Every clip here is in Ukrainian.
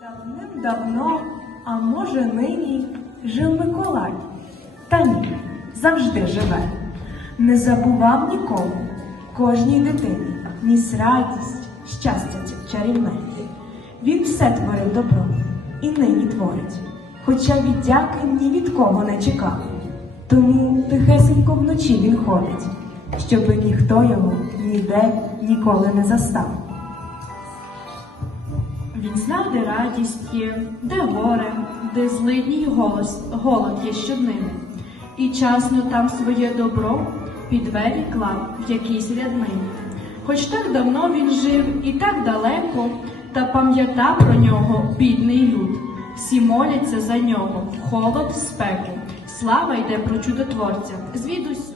Давним-давно, а може нині, жив Миколай. Та ні, завжди живе. Не забував нікому, кожній дитині, ніс радість, щастя чарівне. Він все творив добро і нині творить, хоча віддяки ні від кого не чекав. Тому тихесенько вночі він ходить, щоби ніхто його ніде ніколи не застав. Він знав, де радість є, де горе, де злидній голос, голод є щоднини. І часно там своє добро під двері клав в якійсь ряднині. Хоч так давно він жив і так далеко, та пам'ята про нього бідний люд. Всі моляться за нього холод, в спеку. Слава йде про чудотворця, звідусю.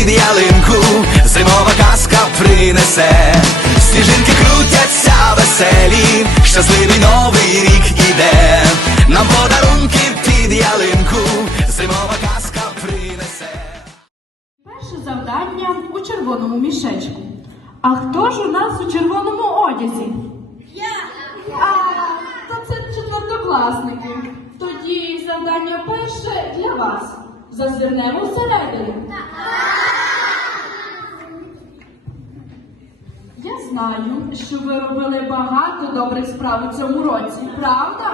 під ялинку, зимова казка принесе, сніжинки крутяться веселі, щасливий новий рік іде, нам подарунки під ялинку, зимова казка принесе. Перше завдання у червоному мішечку. А хто ж у нас у червоному одязі? Я! А, то це четвертокласники. Тоді завдання перше для вас. Зазирнемо всередину. Я знаю, що ви робили багато добрих справ у цьому році, правда?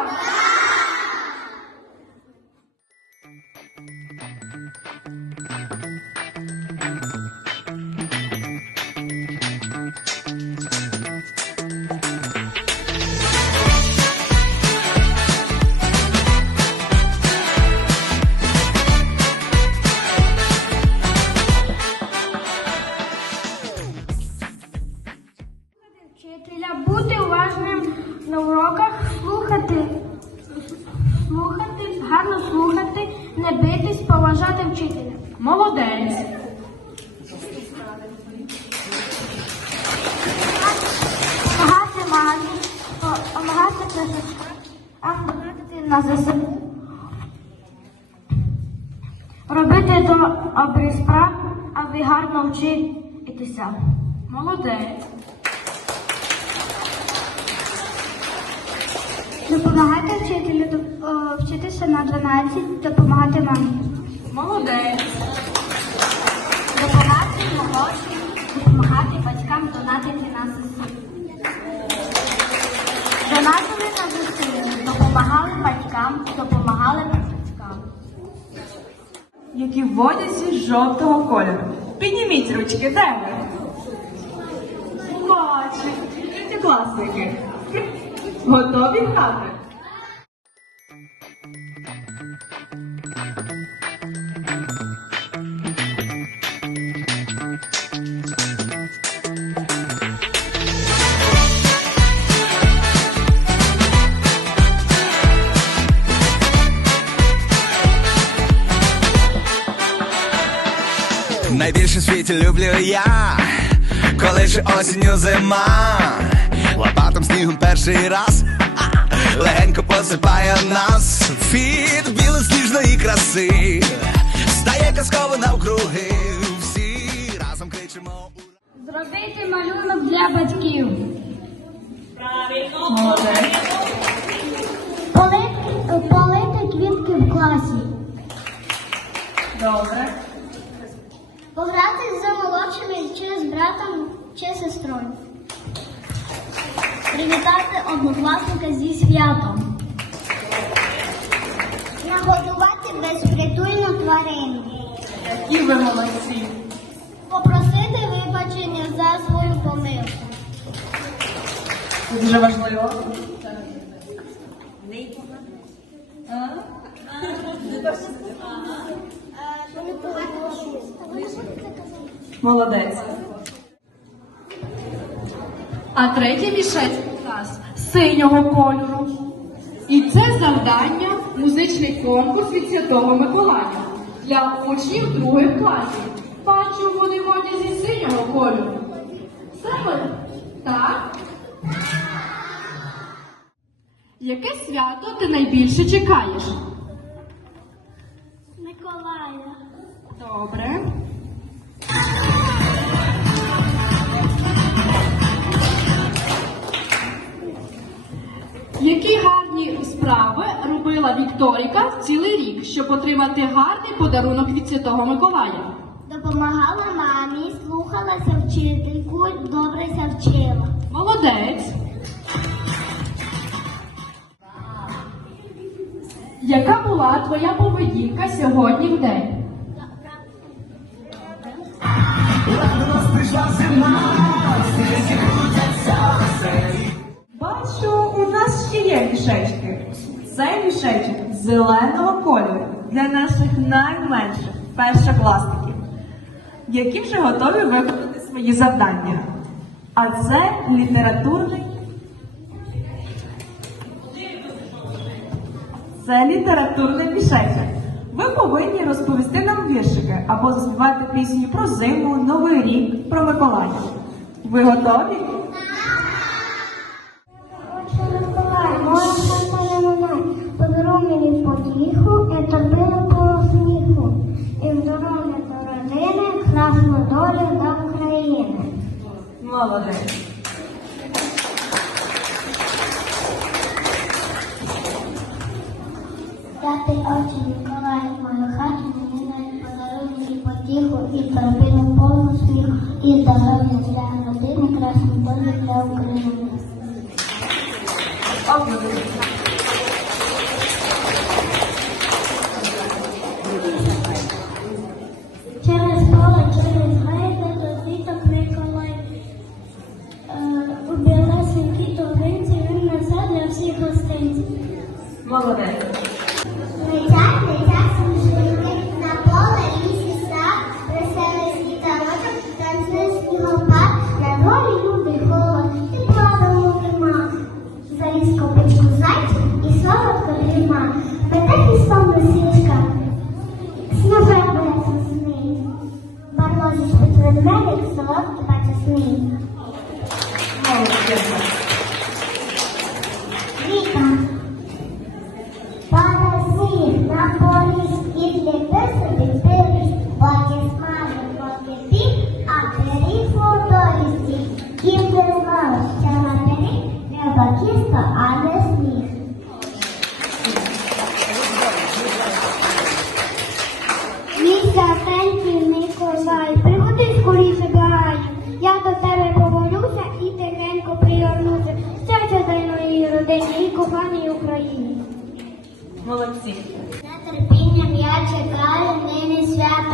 Помагати книжечкам, а донатити на ЗСУ. Робити добрі справи, а ви гарно вчитися. Молодець. Допомагати вчителю вчитися на 12, допомагати мамі. Молодець. Допомагати молодшим, допомагати батькам донатити на ЗСУ. Донатили на ЗСУ, допомагали батькам, допомагали батькам. які водяться жовтого кольору. Підніміть ручки, де ви? Бачу, класники. Готові грати? Найбільше люблю я, коли ж осінню зима, лопатом снігом перший раз, легенько посипає нас, від білосніжної краси, стає казково навкруги, всі разом кричимо ура! Зробити малюнок для батьків. Молодець. Полити, полити квітки в класі. Добре. Пограти з молодшими чи з братом чи сестрою. Привітати однокласника зі святом. Нагодувати безпритульну тварину. Які ви молодці. Попросити вибачення за свою помилку. Це дуже важливо. Молодець. А третя мішень у нас синього кольору. І це завдання музичний конкурс від Святого Миколая для учнів других класів. Бачу, вони в одязі синього кольору. Саме так. Яке свято ти найбільше чекаєш? Миколая. Добре. Робила Вікторіка цілий рік, щоб отримати гарний подарунок від Святого Миколая? Допомагала мамі, слухалася вчительку, добре вчила. Молодець. Яка була твоя поведінка сьогодні в день? Бачу, у нас ще є мішечки. Мішечок зеленого кольору для наших найменших першокласників, які вже готові виконати свої завдання. А це літературний. Це літературний мішечок. Ви повинні розповісти нам віршики або заспівати пісню про зиму, Новий рік, про Миколая. Ви готові? Молодець. Дати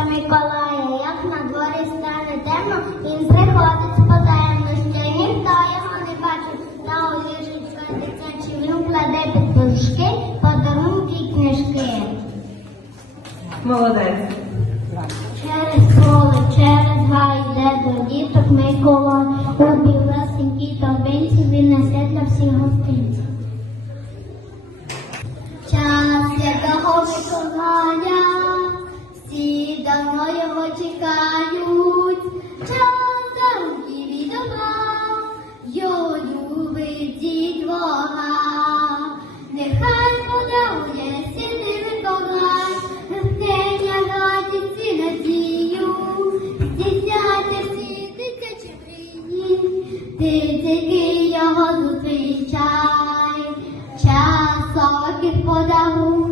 свята Миколая. Як на дворі стане темно, він приходить спокійно. Ще ніхто його не бачив. На оліжечка дитячі він кладе під подушки, подарунки й книжки. Молодець. Через поле, через гай йде до діток Миколай. У білесенькій торбинці він несе для всіх гостинців. Час святого Миколая, всі давно його чекають. Час дарунків і добра, його любить дітвора. Нехай подарує святий Миколай, натхнення, радість і надію. Здійсняйте всі дитячі мрії, ти тільки його зустрічай. Час солодких подарунків,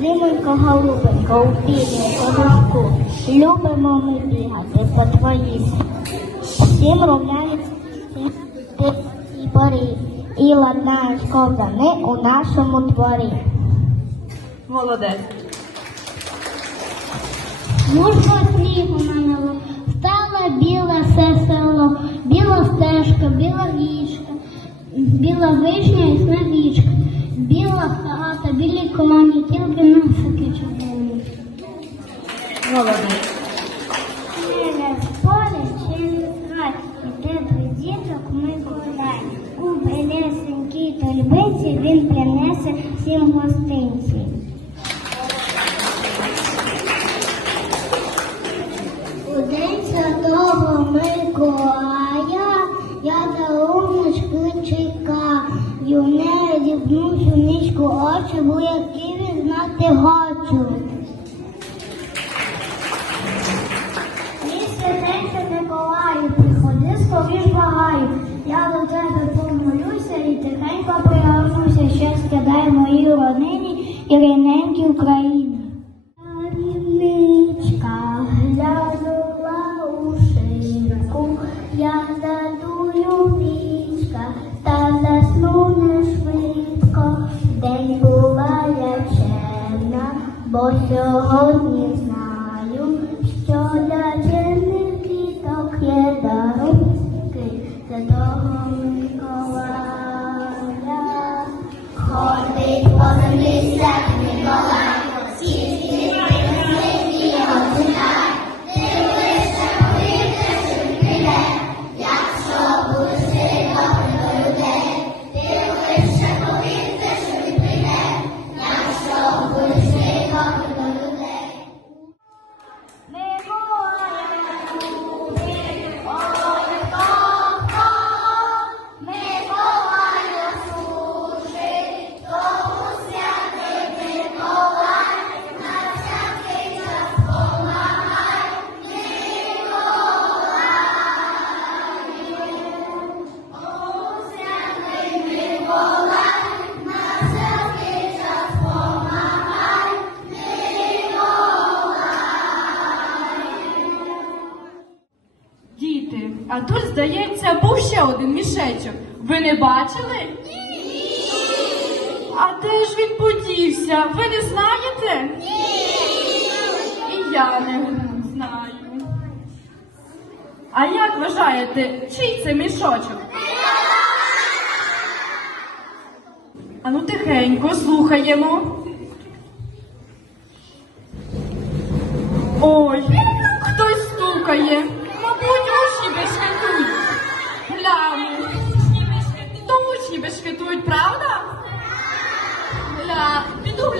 Зимонько голубенько у білій кожушку, любимо ми бігати по твоїй. Всім ровляють і порі, і ладнають ковзани у нашому дворі. Молодець. Мужко снігу наняло, стало біле все село, біла стежка, біла річка, біла вишня і снегічка, біла хата, білі коні, тільки носики червоні. Молодець. Через поле, через край, іде до діток Миколай. У белесенькій торбиці він принесе всім гостинці. У день святого Миколая я даруночки чекаю, не рівну суничку очі, бо які знати хочу. Мій святенька Миколаю, приходи скоріш благаю. Я до тебе помолюся і тихенько пригорнуся. Щастя дай моїй родині і рідненькій Україні. А тут, здається, був ще один мішечок. Ви не бачили? Ні. А де ж він подівся? Ви не знаєте? Ні. І я не знаю. А як вважаєте, чий це мішочок? Ану тихенько слухаємо. Ой, хтось стукає.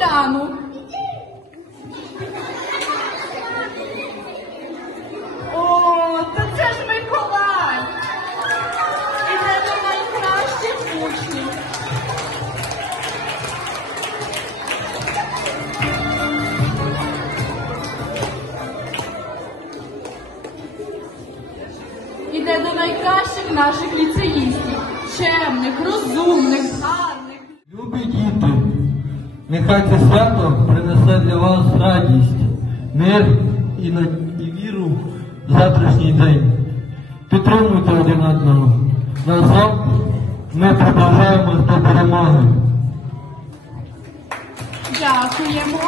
Adoramo. Нехай це свято принесе для вас радість, мир і, віру в завтрашній день. підтримуйте один одного. Назад ми продовжуємо до перемоги. Дякуємо.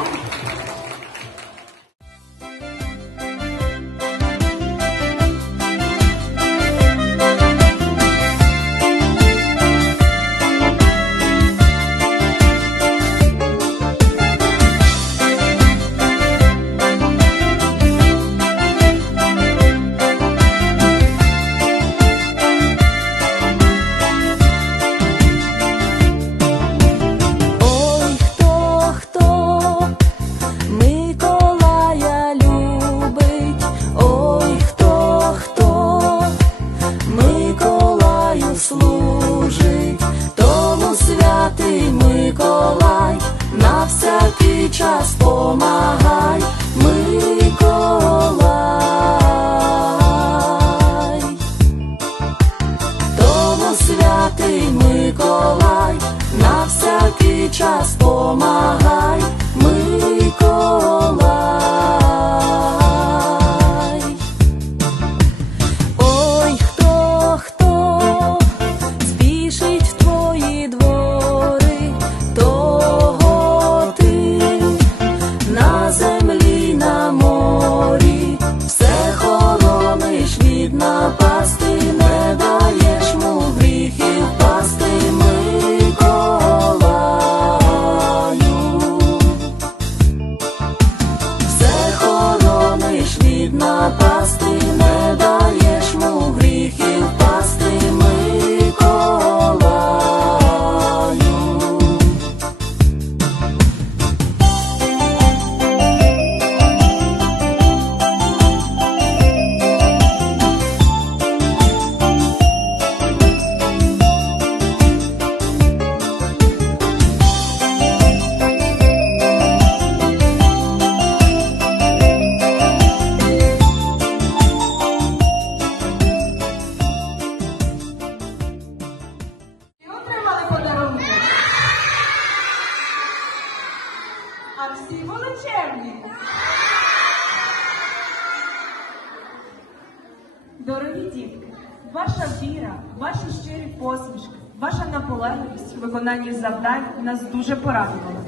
Ваша віра, ваші щирі посмішки, ваша наполегливість у виконанні завдань нас дуже порадувала.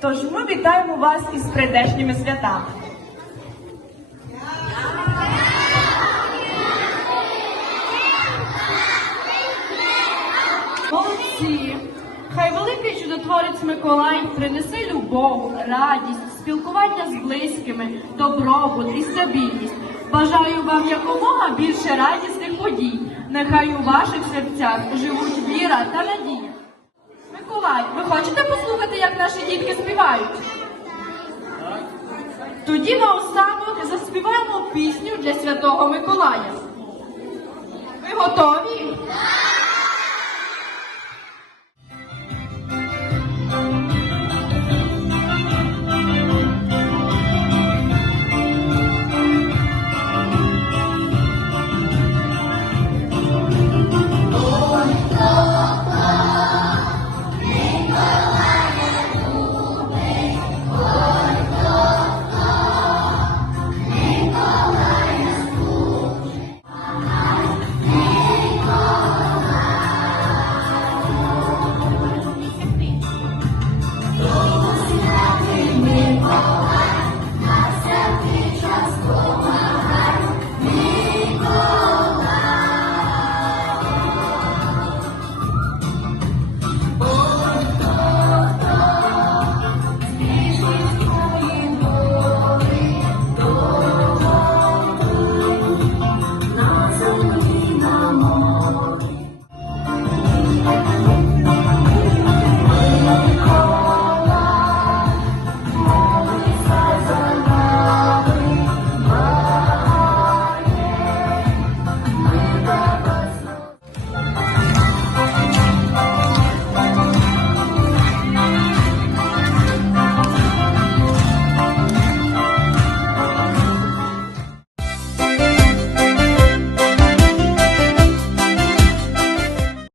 Тож ми вітаємо вас із прийдешніми святами. Молодці! Хай великий чудотворець Миколай принесе любов, радість, спілкування з близькими, добробут і стабільність. Бажаю вам якомога більше радісних подій. Нехай у ваших серцях живуть віра та надія. Миколай, ви хочете послухати, як наші дітки співають? Тоді наостанок заспіваємо пісню для Святого Миколая. Ви готові?